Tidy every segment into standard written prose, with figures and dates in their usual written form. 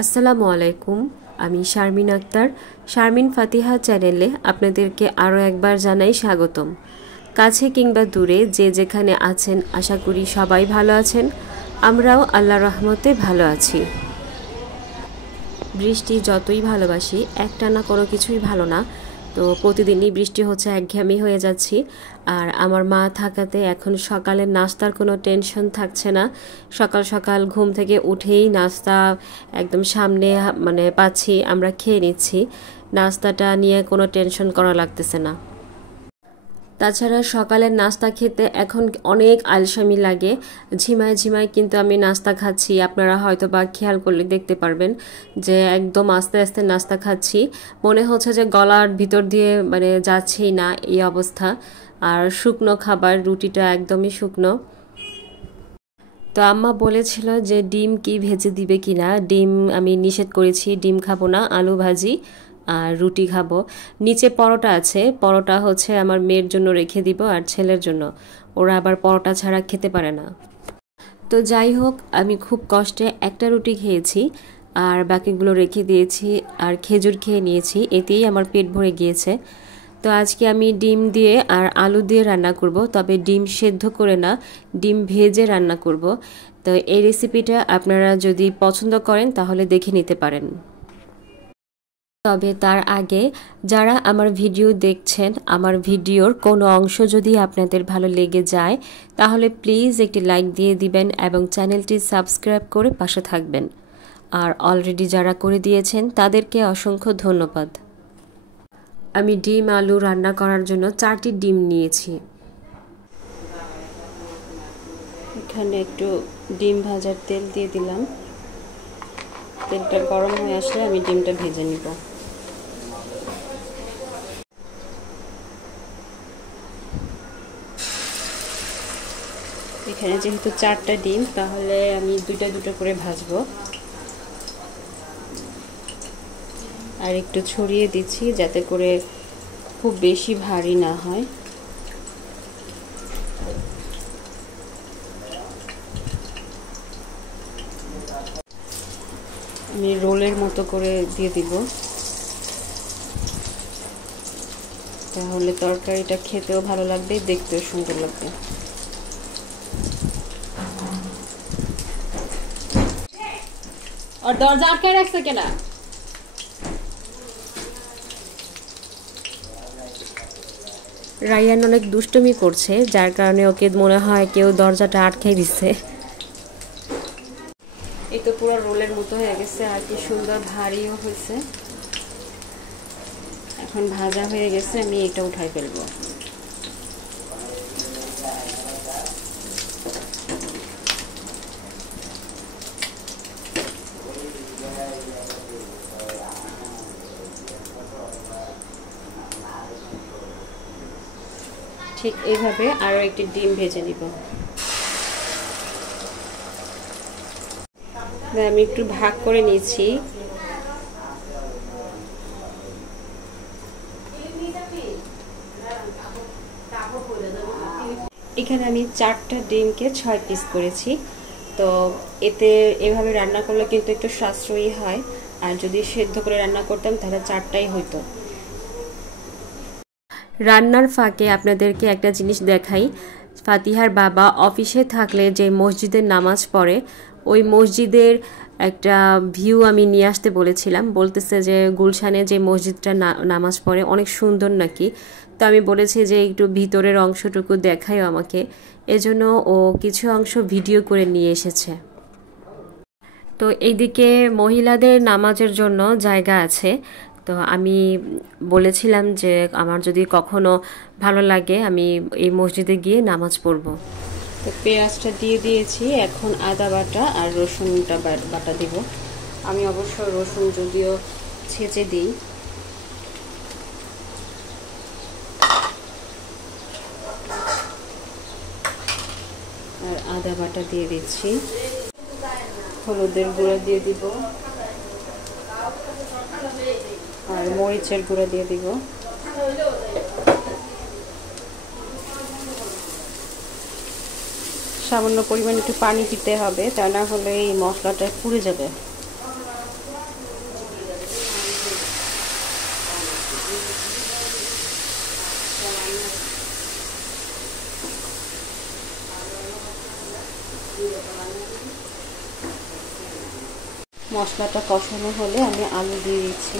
আসসালামু আলাইকুম। আমি শারমিন আক্তার। শারমিন ফাতিহা চ্যানেলে আপনাদেরকে আরও একবার জানাই স্বাগতম। কাছে কিংবা দূরে যে যেখানে আছেন আশা করি সবাই ভালো আছেন। আমরাও আল্লাহর রহমতে ভালো আছি। বৃষ্টি যতই ভালোবাসি একটানা কোনো কিছুই ভালো না। তো প্রতিদিনই বৃষ্টি হচ্ছে, একঘেয়েমি হয়ে যাচ্ছি। আর আমার মা থাকাতে এখন সকালের নাস্তার কোনো টেনশন থাকছে না। সকাল সকাল ঘুম থেকে উঠেই নাস্তা একদম সামনে পাচ্ছি, আমরা খেয়ে নিচ্ছি। নাস্তাটা নিয়ে কোনো টেনশন করা লাগতেছে না। তাছাড়া সকালের নাস্তা খেতে এখন অনেক আলসামি লাগে, ঝিমায় ঝিমায় কিন্তু আমি নাস্তা খাচ্ছি। আপনারা হয়তো বা খেয়াল করলে দেখতে পারবেন যে একদম আস্তে আস্তে নাস্তা খাচ্ছি, মনে হচ্ছে যে গলার ভিতর দিয়ে যাচ্ছেই না এই অবস্থা। আর শুকনো খাবার, রুটিটা একদমই শুকনো। তো আম্মা বলেছিল যে ডিম কি ভেজে দিবে কিনা। ডিম আমি নিষেধ করেছি, ডিম খাবো না, আলু ভাজি আর রুটি খাবো। নিচে পরোটা আছে, পরোটা হচ্ছে আমার মেয়ের জন্য রেখে দিব আর ছেলের জন্য, ওরা আবার পরোটা ছাড়া খেতে পারে না। তো যাই হোক, আমি খুব কষ্টে একটা রুটি খেয়েছি আর বাকিগুলো রেখে দিয়েছি আর খেজুর খেয়ে নিয়েছি, এতেই আমার পেট ভরে গিয়েছে। তো আজকে আমি ডিম দিয়ে আর আলু দিয়ে রান্না করব, তবে ডিম সেদ্ধ করে না, ডিম ভেজে রান্না করব। তো এই রেসিপিটা আপনারা যদি পছন্দ করেন তাহলে দেখে নিতে পারেন। তবে তার আগে যারা আমার ভিডিও দেখছেন, আমার ভিডিওর কোনো অংশ যদি আপনাদের ভালো লেগে যায় তাহলে প্লিজ একটি লাইক দিয়ে দিবেন এবং চ্যানেলটি সাবস্ক্রাইব করে পাশে থাকবেন। আর অলরেডি যারা করে দিয়েছেন তাদেরকে অসংখ্য ধন্যবাদ। আমি ডিম আলু রান্না করার জন্য 4টি ডিম নিয়েছি। এখানে একটু ডিম ভাজার তেল দিয়ে দিলাম। তেলটা গরম হয়ে আসলে আমি ডিমটা ভেজে নিব। এখানে যেহেতু 4টা ডিম, তাহলে আমি দুটো দুটো করে ভাজবো। আর একটু ছড়িয়ে দিচ্ছি যাতে করে খুব বেশি ভারী না হয়। আমি রোলের মতো করে দিয়ে দিব, তাহলে তরকারিটা খেতেও ভালো লাগবে, দেখতেও সুন্দর লাগবে। আর দরজা আটকায় রাখছে কেনা? রায়ান অনেক দুষ্টুমি করছে, যার কারণে ওকে মনে হয় কেউ দরজাটা আটকাই দিচ্ছে। এই তো পুরো রোলের মতো হয়ে গেছে, আর কি সুন্দর ভারীও হয়েছে। এখন ভাজা হয়ে গেছে, আমি এটা উঠাই ফেলবো। ঠিক এইভাবে আরো একটি ডিম ভেজে নিব। আমি একটু ভাগ করে নিয়েছি। এখানে আমি 4টা ডিমকে 6 পিস করেছি। তো এতে এভাবে রান্না করলে কিন্তু একটু সাশ্রয়ী হয়, আর যদি সেদ্ধ করে রান্না করতাম তাহলে 4টাই হইতো। রান্নার ফাঁকে আপনাদেরকে একটা জিনিস দেখাই। ফাতিহার বাবা অফিসে থাকলে যে মসজিদের নামাজ পড়ে, ওই মসজিদের একটা ভিউ আমি নিয়ে আসতে বলেছিলাম। বলতেছে যে গুলশানে যে মসজিদটা নামাজ পড়ে অনেক সুন্দর নাকি। তো আমি বলেছি যে একটু ভিতরের অংশটুকু দেখাই আমাকে, এজন্য ও কিছু অংশ ভিডিও করে নিয়ে এসেছে। তো এইদিকে মহিলাদের নামাজের জন্য জায়গা আছে। তো আমি বলেছিলাম যে আমার যদি কখনো ভালো লাগে আমি এই মসজিদে গিয়ে নামাজ পড়ব। তো পেঁয়াজটা দিয়ে দিয়েছি, এখন আদা বাটা আর রসুনটা বাটা দিব। আমি অবশ্য রসুন যদিও ছেঁচে দিই। আর আদা বাটা দিয়ে দিচ্ছি, হলুদের গুঁড়া দিয়ে দিব আর মরিচের গুঁড়া দিয়ে দিব। সামান্য পরিমাণ একটু পানি দিতে হবে, তা না হলে এই মশলাটা পুড়ে যাবে। মশলাটা কষানো হলে আমি আলু দিয়ে দিচ্ছি।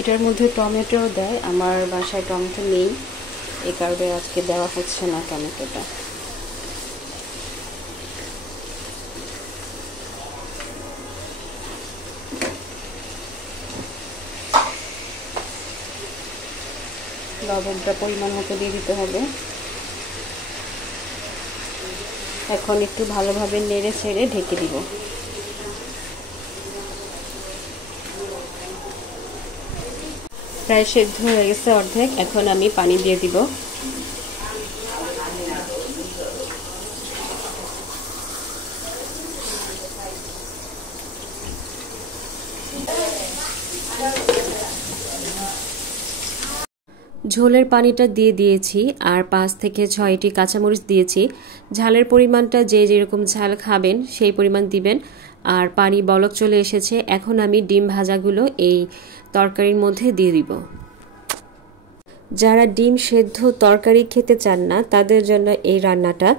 এটার মধ্যে টমেটো দেয়, আমার বাসায় টমেটো নেই, এই কারণে আজকে দেওয়া হচ্ছে না টমেটোটা। লবণটা পরিমাণ মতো দিয়ে দিতে হবে। এখন একটু ভালোভাবে নেড়ে ছেড়ে ঢেকে দিব। প্রায় সেদ্ধ হয়ে গেছে অর্ধেক, এখন আমি পানি দিয়ে দিব। ঝোলের পানিটা দিয়ে দিয়েছি আর 5 থেকে 6টি কাঁচামরিচ দিয়েছি। ঝালের পরিমাণটা যে যেরকম ঝাল খাবেন সেই পরিমাণ দিবেন। আর পানি বলক চলে এসেছে, এখন আমি ডিম ভাজাগুলো এই তরকারির মধ্যে দিয়ে দিব। যারা ডিম সেদ্ধ তরকারি খেতে চান না তাদের জন্য এই রান্নাটা।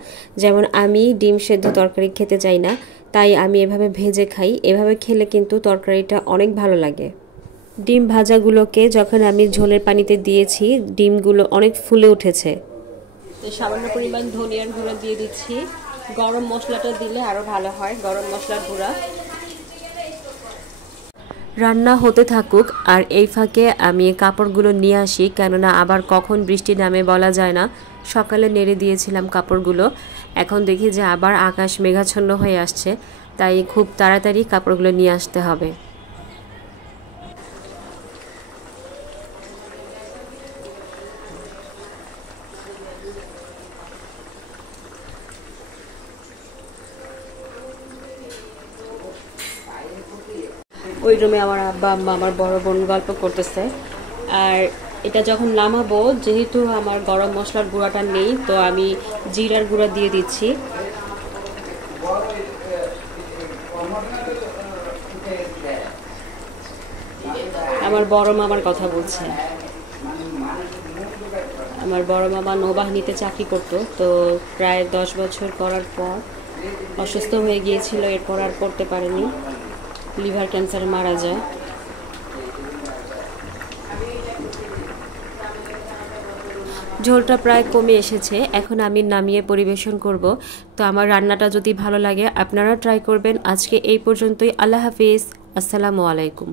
যেমন আমি ডিম সেদ্ধ তরকারি খেতে চাই না, তাই আমি এভাবে ভেজে খাই। এভাবে খেলে কিন্তু তরকারিটা অনেক ভালো লাগে। ডিম ভাজাগুলোকে যখন আমি ঝোলের পানিতে দিয়েছি, ডিমগুলো অনেক ফুলে উঠেছে। তো সামান্য পরিমাণ ধনিয়ার গুঁড়া দিয়ে দিচ্ছি। গরম মশলাটা দিলে আরো ভালো হয়, গরম মশলার গুঁড়া। রান্না হতে থাকুক আর এই ফাঁকে আমি কাপড়গুলো নিয়ে আসি, কেননা আবার কখন বৃষ্টি নামে বলা যায় না। সকালে নেড়ে দিয়েছিলাম কাপড়গুলো, এখন দেখি যে আবার আকাশ মেঘাচ্ছন্ন হয়ে আসছে, তাই খুব তাড়াতাড়ি কাপড়গুলো নিয়ে আসতে হবে। ওই রুমে আমার আব্বা আম্মা আমার বড় বোন গল্প করতেছে। আর এটা যখন নামাবো, যেহেতু আমার গরম মশলার গুঁড়াটা নেই, তো আমি জিরার গুঁড়া দিয়ে দিচ্ছি। আমার বড় মামার কথা বলছে। আমার বড় মামা নৌবাহিনীতে চাকরি করত, তো প্রায় 10 বছর করার পর অসুস্থ হয়ে গিয়েছিল, এরপর আর করতে পারেনি, লিভার ক্যান্সারে মারা যায়। ঝোলটা প্রায় কমে এসেছে, এখন আমি নামিয়ে পরিবেশন করব। তো আমার রান্নাটা যদি ভালো লাগে আপনারা ট্রাই করবেন। আজকে এই পর্যন্তই। আল্লাহ হাফিজ, আসসালামু আলাইকুম।